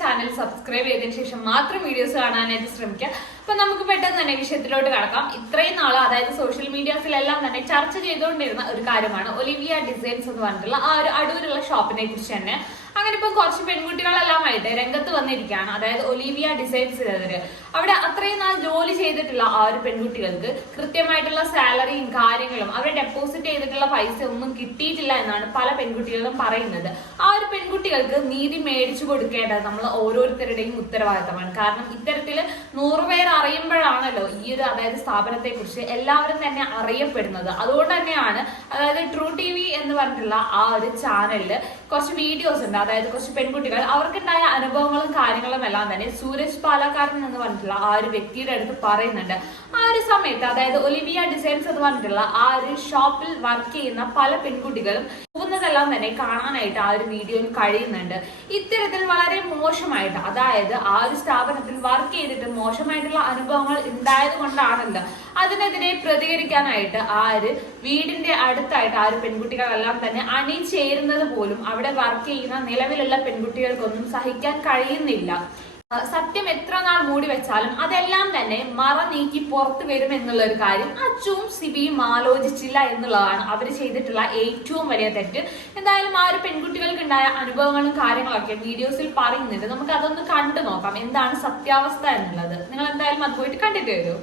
Channel subscribe ചെയ്തതിനു ശേഷം മാത്രം വീഡിയോസ് കാണാനായിട്ട് ശ്രമിക്കുക അപ്പൊ നമുക്ക് പെട്ടെന്ന് തന്നെ വിഷയത്തിലോട്ട് കടക്കാം. ഇത്രയും നാളും അതായത് സോഷ്യൽ മീഡിയാസിലെല്ലാം തന്നെ ചർച്ച ചെയ്തുകൊണ്ടിരുന്ന ഒരു കാര്യമാണ് ഒലിവിയ ഡിസൈൻസ് എന്ന് പറഞ്ഞിട്ടുള്ള ആ ഒരു അടൂരുള്ള ഷോപ്പിനെ കുറിച്ച് തന്നെ. അങ്ങനെ ഇപ്പം കുറച്ച് പെൺകുട്ടികളെല്ലാമായിട്ട് രംഗത്ത് വന്നിരിക്കുകയാണ്. അതായത് ഒലീവിയ ഡിസൈൻസ് ചെയ്തവര് അവിടെ അത്രയും നാൾ ജോലി ചെയ്തിട്ടുള്ള ആ ഒരു പെൺകുട്ടികൾക്ക് കൃത്യമായിട്ടുള്ള സാലറിയും കാര്യങ്ങളും അവരെ ഡെപ്പോസിറ്റ് ചെയ്തിട്ടുള്ള പൈസ ഒന്നും കിട്ടിയിട്ടില്ല എന്നാണ് പല പെൺകുട്ടികളും പറയുന്നത്. ആ ഒരു പെൺകുട്ടികൾക്ക് നീതി മേടിച്ചു കൊടുക്കേണ്ടത് നമ്മൾ ഓരോരുത്തരുടെയും ഉത്തരവാദിത്തമാണ്. കാരണം ഇത്തരത്തിൽ നൂറുപേർ അറിയുമ്പോഴാണല്ലോ ഈ ഒരു അതായത് സ്ഥാപനത്തെ കുറിച്ച് എല്ലാവരും തന്നെ അറിയപ്പെടുന്നത്. അതുകൊണ്ട് തന്നെയാണ് അതായത് ട്രൂ ടി വി എന്ന് പറഞ്ഞിട്ടുള്ള ആ ഒരു ചാനലിൽ കുറച്ച് വീഡിയോസ് ഉണ്ട്. അതായത് കുറച്ച് പെൺകുട്ടികൾ. അവർക്കുണ്ടായ അനുഭവങ്ങളും കാര്യങ്ങളും എല്ലാം തന്നെ സൂരജ് പാലക്കാരൻ എന്ന് പറഞ്ഞിട്ടുള്ള ആ ഒരു വ്യക്തിയുടെ അടുത്ത് പറയുന്നുണ്ട്. ആ ഒരു സമയത്ത് അതായത് ഒലിവിയ ഡിസൈൻസ് എന്ന് പറഞ്ഞിട്ടുള്ള ആ ഒരു ഷോപ്പിൽ വർക്ക് ചെയ്യുന്ന പല പെൺകുട്ടികളും പോകുന്നതെല്ലാം തന്നെ കാണാനായിട്ട് ആ ഒരു വീഡിയോയിൽ കഴിയുന്നുണ്ട്. ഇത്തരത്തിൽ വളരെ മോശമായിട്ട് അതായത് ആ ഒരു സ്ഥാപനത്തിൽ വർക്ക് ചെയ്തിട്ട് മോശമായിട്ടുള്ള അനുഭവങ്ങൾ ഉണ്ടായത് കൊണ്ടാണല്ലോ അതിനെതിരെ പ്രതികരിക്കാനായിട്ട് ആ ഒരു വീടിന്റെ അടുത്തായിട്ട് ആ ഒരു പെൺകുട്ടികളെല്ലാം തന്നെ അണിചേരുന്നത് പോലും അവിടെ വർക്ക് ചെയ്യുന്ന നിലവിലുള്ള പെൺകുട്ടികൾക്കൊന്നും സഹിക്കാൻ കഴിയുന്നില്ല. സത്യം എത്ര നാൾ മൂടി വെച്ചാലും അതെല്ലാം തന്നെ മറ നീക്കി പുറത്തു വരും എന്നുള്ള ഒരു കാര്യം അച്ചുവും സിബിയും ആലോചിച്ചില്ല എന്നുള്ളതാണ് അവർ ചെയ്തിട്ടുള്ള ഏറ്റവും വലിയ തെറ്റ്. എന്തായാലും ആ ഒരു പെൺകുട്ടികൾക്ക് ഉണ്ടായ അനുഭവങ്ങളും കാര്യങ്ങളൊക്കെ വീഡിയോസിൽ പറയുന്നുണ്ട്. നമുക്ക് അതൊന്ന് കണ്ടു നോക്കാം. എന്താണ് സത്യാവസ്ഥ എന്നുള്ളത്. നിങ്ങൾ എന്തായാലും അത് പോയിട്ട് കണ്ടിട്ട് വരൂ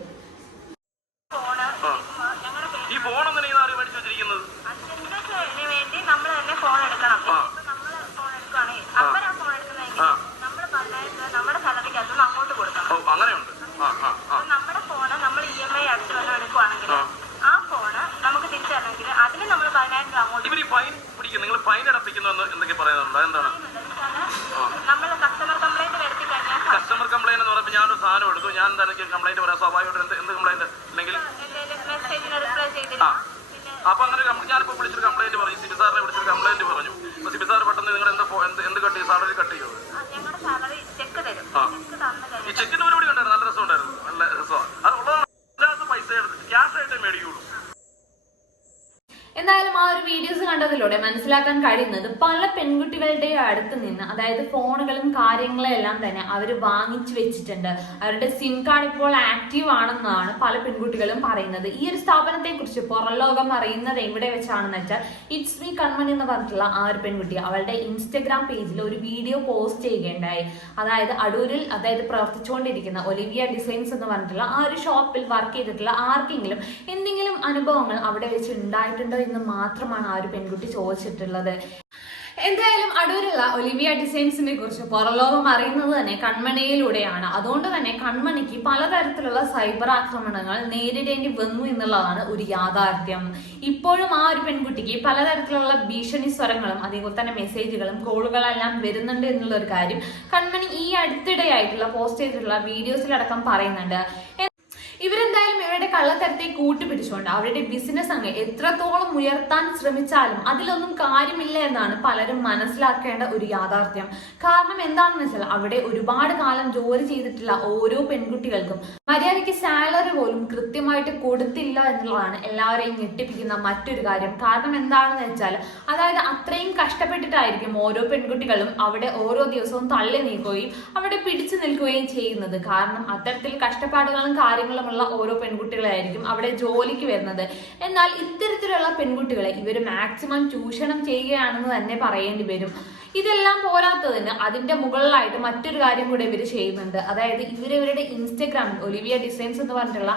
ഈ ഫോൺ എന്തിനാ ആരും മേടിച്ചു വെച്ചിരിക്കുന്നത് അറ്റൻഡൻസിന് വേണ്ടി നമ്മൾ തന്നെ ഫോൺ എടുക്കണം ആ. ഇപ്പൊ നമ്മൾ ഫോൺ എടുക്കുകയാണെങ്കിൽ അവരാ ഫോൺ എടുക്കുന്നതെങ്കിൽ ആ. നമ്മൾ പതിനായിരം രൂപ നമ്മുടെ സാലറിക്കകത്തുനിന്ന് അങ്ങോട്ട് കൊടുക്കണം ഓ അങ്ങനെയുണ്ട് ആ ആ ആ അപ്പൊ നമ്മുടെ ഫോണ് നമ്മൾ ഇ എം ഐ അടിച്ചു വന്ന് എടുക്കുവാണെങ്കിൽ ആ. ആ ഫോണ് നമുക്ക് തിരിച്ചു തരണമെങ്കിൽ അതിന് നമ്മൾ പതിനായിരം രൂപ അങ്ങോട്ട് ഇവർ ഈ ഫൈൻ പിടിക്കും നിങ്ങൾ ഫൈൻ അടപ്പിക്കുന്നു എന്ന് എന്തൊക്കെ പറയുന്നുണ്ട് അതെന്താണ് നമ്മൾ കസ്റ്റമർ കംപ്ലൈന്റ് വരുത്തി കഴിഞ്ഞാൽ കസ്റ്റമർ കംപ്ലൈന്റ് എന്ന് പറയുമ്പോൾ ഞാനൊരു സാധനം എടുത്തു ഞാൻ എന്താ എനിക്ക് കംപ്ലൈന്റ് പറയാം സ്വാഭാവികമായിട്ട് എന്ത് എന്ത് കംപ്ലൈന്റ് അല്ലെങ്കിൽ മെസ്സേജിന് റിപ്ലൈ ചെയ്തില്ല ആ. പിന്നെ അപ്പൊ ഞാനിപ്പോൾ ഞാനിപ്പോ വിളിച്ചൊരു കംപ്ലൈന്റ് പറഞ്ഞു സിബി സാറിനെ വിളിച്ചൊരു കംപ്ലൈന്റ് പറഞ്ഞു. അപ്പൊ സിബി സാർ പെട്ടെന്ന് നിങ്ങൾ എന്താ എന്ത് എന്ത് കട്ട് ചെയ്യും സാലറി കട്ട് ചെയ്യും? ഞങ്ങളുടെ സാലറി ചെക്ക് തരും. ആ. ചെക്ക് തന്നു ഈ ചെക്കിന്റെ പരിപാടി ഉണ്ടായിരുന്നു നല്ല രസമുണ്ടായിരുന്നു. നല്ല രസമാണ്. അത് ഉള്ളതാണ് പൈസ ക്യാഷ് ആയിട്ട് മേടിക്കുള്ളൂ. എന്തായാലും ആ ഒരു വീഡിയോസ് കണ്ടതിലൂടെ മനസ്സിലാക്കാൻ കഴിയുന്നത് പല പെൺകുട്ടികളുടെ അടുത്ത് നിന്ന് അതായത് ഫോണുകളും കാര്യങ്ങളും എല്ലാം തന്നെ അവർ വാങ്ങിച്ചു വെച്ചിട്ടുണ്ട്. അവരുടെ സിം കാർഡ് ഇപ്പോൾ ആക്റ്റീവ് ആണെന്നാണ് പല പെൺകുട്ടികളും പറയുന്നത്. ഈ ഒരു സ്ഥാപനത്തെ കുറിച്ച് പുറം ലോകം അറിയുന്നത് എവിടെ വെച്ചാണെന്ന് വെച്ചാൽ ഇറ്റ്സ് മീ കൺമണി എന്ന് പറഞ്ഞിട്ടുള്ള ആ ഒരു പെൺകുട്ടി അവളുടെ ഇൻസ്റ്റഗ്രാം പേജിൽ ഒരു വീഡിയോ പോസ്റ്റ് ചെയ്യുകയുണ്ടായി. അതായത് അടൂരിൽ അതായത് പ്രവർത്തിച്ചുകൊണ്ടിരിക്കുന്ന ഒലിവിയ ഡിസൈൻസ് എന്ന് പറഞ്ഞിട്ടുള്ള ആ ഒരു ഷോപ്പിൽ വർക്ക് ചെയ്തിട്ടുള്ള ആർക്കെങ്കിലും എന്തെങ്കിലും അനുഭവങ്ങൾ അവിടെ വെച്ച് ഉണ്ടായിട്ടുണ്ടോ എന്ന് മാത്രമാണ് ആ ഒരു പെൺകുട്ടി ചോദിച്ചിട്ടുള്ളത്. എന്തായാലും അടൂരുള്ള ഒലിവിയ ഡിസൈൻസിനെ കുറിച്ച് പുറലോകം അറിയുന്നത് തന്നെ കൺമണിയിലൂടെയാണ്. അതുകൊണ്ട് തന്നെ കൺമണിക്ക് പലതരത്തിലുള്ള സൈബർ ആക്രമണങ്ങൾ നേരിടേണ്ടി വന്നു എന്നുള്ളതാണ് ഒരു യാഥാർത്ഥ്യം. ഇപ്പോഴും ആ ഒരു പെൺകുട്ടിക്ക് പലതരത്തിലുള്ള ഭീഷണി സ്വരങ്ങളും അതേപോലെ തന്നെ മെസ്സേജുകളും കോളുകളെല്ലാം വരുന്നുണ്ട് എന്നുള്ള ഒരു കാര്യം കൺമണി ഈ അടുത്തിടെയായിട്ടുള്ള പോസ്റ്റ് ചെയ്തിട്ടുള്ള വീഡിയോസിലടക്കം പറയുന്നുണ്ട്. ഇവരെന്തായാലും കള്ളത്തരത്തെ കൂട്ടുപിടിച്ചുകൊണ്ട് അവരുടെ ബിസിനസ് അങ്ങ് എത്രത്തോളം ഉയർത്താൻ ശ്രമിച്ചാലും അതിലൊന്നും കാര്യമില്ല എന്നാണ് പലരും മനസ്സിലാക്കേണ്ട ഒരു യാഥാർത്ഥ്യം. കാരണം എന്താണെന്ന് വെച്ചാൽ അവിടെ ഒരുപാട് കാലം ജോലി ചെയ്തിട്ടുള്ള ഓരോ പെൺകുട്ടികൾക്കും മര്യാദയ്ക്ക് സാലറി പോലും കൃത്യമായിട്ട് കൊടുത്തില്ല എന്നുള്ളതാണ് എല്ലാവരെയും ഞെട്ടിപ്പിക്കുന്ന മറ്റൊരു കാര്യം. കാരണം എന്താണെന്ന് വെച്ചാൽ അതായത് അത്രയും കഷ്ടപ്പെട്ടിട്ടായിരിക്കും ഓരോ പെൺകുട്ടികളും അവിടെ ഓരോ ദിവസവും തള്ളി നീക്കുകയും അവിടെ പിടിച്ചു നിൽക്കുകയും ചെയ്യുന്നത്. കാരണം അത്തരത്തിൽ കഷ്ടപ്പാടുകളും കാര്യങ്ങളുമുള്ള ഓരോ പെൺകുട്ടികളായിരിക്കും അവിടെ ജോലിക്ക് വരുന്നത്. എന്നാൽ ഇത്തരത്തിലുള്ള പെൺകുട്ടികളെ ഇവർ മാക്സിമം ചൂഷണം ചെയ്യുകയാണെന്ന് തന്നെ പറയേണ്ടി വരും. ഇതെല്ലാം പോരാത്തതിന് അതിന്റെ മുകളിലായിട്ട് മറ്റൊരു കാര്യം കൂടെ ഇവർ ചെയ്യുന്നുണ്ട്. അതായത് ഇവരിവരുടെ ഇൻസ്റ്റഗ്രാമിൽ ഒലിവിയ ഡിസൈൻസ് എന്ന് പറഞ്ഞിട്ടുള്ള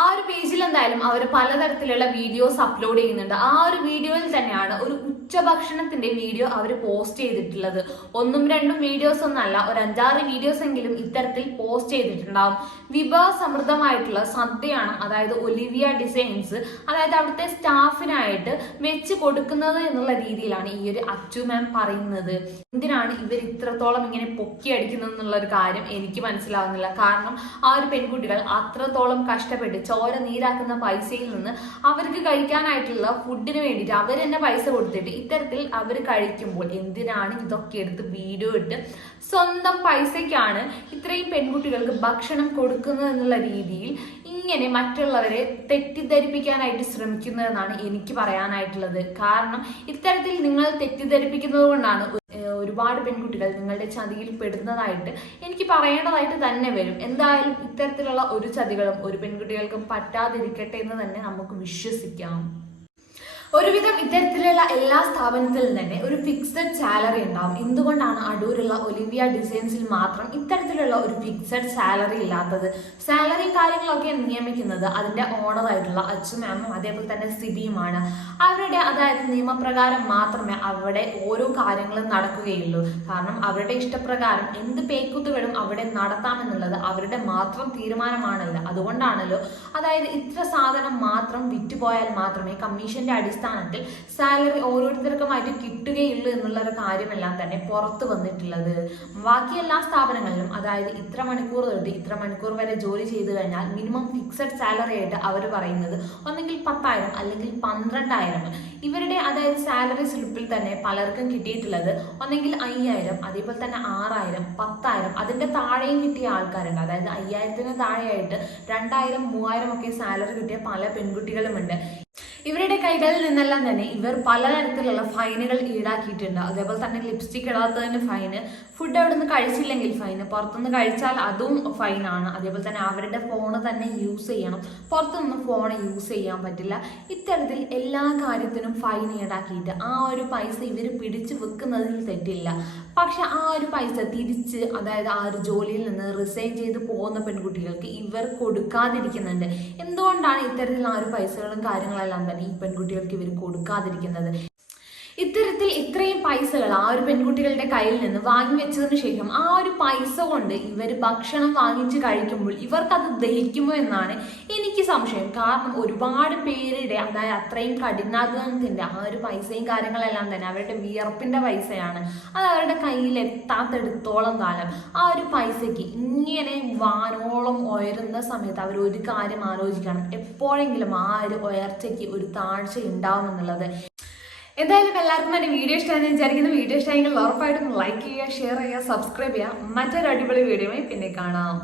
ആ ഒരു പേജിൽ എന്തായാലും അവർ പലതരത്തിലുള്ള വീഡിയോസ് അപ്ലോഡ് ചെയ്യുന്നുണ്ട്. ആ ഒരു വീഡിയോയിൽ തന്നെയാണ് ഒരു ഉച്ചഭക്ഷണത്തിന്റെ വീഡിയോ അവർ പോസ്റ്റ് ചെയ്തിട്ടുള്ളത്. ഒന്നും രണ്ടും വീഡിയോസ് ഒന്നല്ല ഒരു അഞ്ചാറ് വീഡിയോസ് എങ്കിലും ഇത്തരത്തിൽ പോസ്റ്റ് ചെയ്തിട്ടുണ്ടാവും. വിഭവ സമൃദ്ധമായിട്ടുള്ള സദ്യയാണ് അതായത് ഒലിവിയ ഡിസൈൻസ് അതായത് അവിടുത്തെ സ്റ്റാഫിനായിട്ട് വെച്ച് കൊടുക്കുന്നത് എന്നുള്ള രീതിയിലാണ് ഈ ഒരു അച്ചു മാം പറയുന്നത്. എന്തിനാണ് ഇവർ ഇത്രത്തോളം ഇങ്ങനെ പൊക്കി അടിക്കുന്നത് എന്നുള്ള ഒരു കാര്യം എനിക്ക് മനസ്സിലാവുന്നില്ല. കാരണം ആ ഒരു പെൺകുട്ടികൾ അത്രത്തോളം കഷ്ടപ്പെട്ട് ചോര നീരാക്കുന്ന പൈസയിൽ നിന്ന് അവർക്ക് കഴിക്കാനായിട്ടുള്ള ഫുഡിന് വേണ്ടിയിട്ട് അവർ തന്നെ പൈസ കൊടുത്തിട്ട് ഇത്തരത്തിൽ അവർ കഴിക്കുമ്പോൾ എന്തിനാണ് ഇതൊക്കെ എടുത്ത് വീഡിയോ ഇട്ട് സ്വന്തം പൈസയ്ക്കാണ് ഇത്രയും പെൺകുട്ടികൾക്ക് ഭക്ഷണം കൊടുക്കുന്നത് എന്നുള്ള രീതിയിൽ ഇങ്ങനെ മറ്റുള്ളവരെ തെറ്റിദ്ധരിപ്പിക്കാനായിട്ട് ശ്രമിക്കുന്നതെന്നാണ് എനിക്ക് പറയാനായിട്ടുള്ളത്. കാരണം ഇത്തരത്തിൽ നിങ്ങൾ തെറ്റിദ്ധരിപ്പിക്കുന്നത് കൊണ്ടാണ് ഒരുപാട് പെൺകുട്ടികൾ നിങ്ങളുടെ ചതിയിൽ പെടുന്നതായിട്ട് എനിക്ക് പറയേണ്ടതായിട്ട് തന്നെ വരും. എന്തായാലും ഇത്തരത്തിലുള്ള ഒരു ചതികളും ഒരു പെൺകുട്ടികൾക്കും പറ്റാതിരിക്കട്ടെ എന്ന് തന്നെ നമുക്ക് വിശ്വസിക്കാം. ഒരുവിധം ഇത്തരത്തിലുള്ള എല്ലാ സ്ഥാപനത്തിലും തന്നെ ഒരു ഫിക്സഡ് സാലറി ഉണ്ടാവും. എന്തുകൊണ്ടാണ് അടൂരുള്ള ഒലിവിയ ഡിസൈൻസിൽ മാത്രം ഇത്തരത്തിലുള്ള ഒരു ഫിക്സഡ് സാലറി ഇല്ലാത്തത്? സാലറി കാര്യങ്ങളൊക്കെ നിയമിക്കുന്നത് അതിന്റെ ഓണർ ആയിട്ടുള്ള അച്ചു മാമും അതേപോലെ തന്നെ സിബിയുമാണ്. അവരുടെ അതായത് നിയമപ്രകാരം മാത്രമേ അവിടെ ഓരോ കാര്യങ്ങളും നടക്കുകയുള്ളൂ. കാരണം അവരുടെ ഇഷ്ടപ്രകാരം എന്ത് പേക്കുത്തുകളും അവിടെ നടത്താമെന്നുള്ളത് അവരുടെ മാത്രം തീരുമാനമാണല്ലോ. അതുകൊണ്ടാണല്ലോ അതായത് ഇത്ര സാധനം മാത്രം വിറ്റുപോയാൽ മാത്രമേ കമ്മീഷന്റെ അടിസ്ഥാനത്തിൽ സാലറി ഓരോരുത്തർക്കുമായിട്ട് കിട്ടുകയുള്ളൂ എന്നുള്ള ഒരു കാര്യമെല്ലാം തന്നെ പുറത്തു വന്നിട്ടുള്ളത്. ബാക്കി എല്ലാ സ്ഥാപനങ്ങളിലും അതായത് ഇത്ര മണിക്കൂർ തൊട്ട് ഇത്ര മണിക്കൂർ വരെ ജോലി ചെയ്തു കഴിഞ്ഞാൽ മിനിമം ഫിക്സഡ് സാലറി ആയിട്ട് അവർ പറയുന്നത് ഒന്നെങ്കിൽ പത്തായിരം അല്ലെങ്കിൽ പന്ത്രണ്ടായിരം. ഇവരുടെ അതായത് സാലറി സ്ലിപ്പിൽ തന്നെ പലർക്കും കിട്ടിയിട്ടുള്ളത് ഒന്നെങ്കിൽ അയ്യായിരം അതേപോലെ തന്നെ ആറായിരം പത്തായിരം അതിന്റെ താഴെയും കിട്ടിയ ആൾക്കാരുണ്ട്. അതായത് അയ്യായിരത്തിന് താഴെയായിട്ട് രണ്ടായിരം മൂവായിരം ഒക്കെ സാലറി കിട്ടിയ പല പെൺകുട്ടികളുമുണ്ട്. ഇവരുടെ കൈകളിൽ നിന്നെല്ലാം തന്നെ ഇവർ പലതരത്തിലുള്ള ഫൈനുകൾ ഈടാക്കിയിട്ടുണ്ട്. അതേപോലെ തന്നെ ലിപ്സ്റ്റിക് ഇടാത്തതിന് ഫൈന് ഫുഡ് അവിടെ നിന്ന് കഴിച്ചില്ലെങ്കിൽ ഫൈന് പുറത്തുനിന്ന് കഴിച്ചാൽ അതും ഫൈനാണ് അതേപോലെ തന്നെ അവരുടെ ഫോണ് തന്നെ യൂസ് ചെയ്യണം. പുറത്തുനിന്ന് ഫോൺ യൂസ് ചെയ്യാൻ പറ്റില്ല. ഇത്തരത്തിൽ എല്ലാ കാര്യത്തിനും ഫൈൻ ഈടാക്കിയിട്ട് ആ ഒരു പൈസ ഇവർ പിടിച്ചു വെക്കുന്നതിൽ തെറ്റില്ല. പക്ഷെ ആ ഒരു പൈസ തിരിച്ച് അതായത് ആ ഒരു ജോലിയിൽ നിന്ന് റിസൈൻ ചെയ്ത് പോകുന്ന പെൺകുട്ടികൾക്ക് ഇവർ കൊടുക്കാതിരിക്കുന്നുണ്ട്. എന്തുകൊണ്ടാണ് ഇത്തരത്തിൽ ആ ഒരു പൈസകളും കാര്യങ്ങളെല്ലാം തന്നെ ഈ പെൺകുട്ടികൾക്ക് ഇവർ കൊടുക്കാതിരിക്കുന്നത്. ഇത്തരത്തിൽ ഇത്രയും പൈസകൾ ആ ഒരു പെൺകുട്ടികളുടെ കയ്യിൽ നിന്ന് വാങ്ങി വെച്ചതിന് ശേഷം ആ ഒരു പൈസ കൊണ്ട് ഇവർ ഭക്ഷണം വാങ്ങിച്ച് കഴിക്കുമ്പോൾ ഇവർക്കത് ദഹിക്കുമോ എന്നാണ് എനിക്ക് സംശയം. കാരണം ഒരുപാട് പേരുടെ അതായത് അത്രയും കഠിനാധ്വാനത്തിന്റെ ആ ഒരു പൈസയും കാര്യങ്ങളെല്ലാം തന്നെ അവരുടെ വിയർപ്പിന്റെ പൈസയാണ്. അത് അവരുടെ കയ്യിൽ എത്താത്തെടുത്തോളം കാലം ആ ഒരു പൈസയ്ക്ക് ഇങ്ങനെ വാനോളം ഉയരുന്ന സമയത്ത് അവർ ഒരു കാര്യം ആലോചിക്കണം. എപ്പോഴെങ്കിലും ആ ഒരു ഉയർച്ചയ്ക്ക് ഒരു താഴ്ച ഉണ്ടാവുമെന്നുള്ളത് എന്തായാലും എല്ലാവർക്കും എന്റെ വീഡിയോ ഇഷ്ടമാണെന്ന് വിചാരിക്കുന്ന. വീഡിയോ ഇഷ്ടമായെങ്കിൽ ഉറപ്പായിട്ടും ലൈക്ക് ചെയ്യുക ഷെയർ ചെയ്യുക സബ്സ്ക്രൈബ് ചെയ്യുക. മറ്റൊരു അടിപൊളി വീഡിയോയുമായി പിന്നെ കാണാം.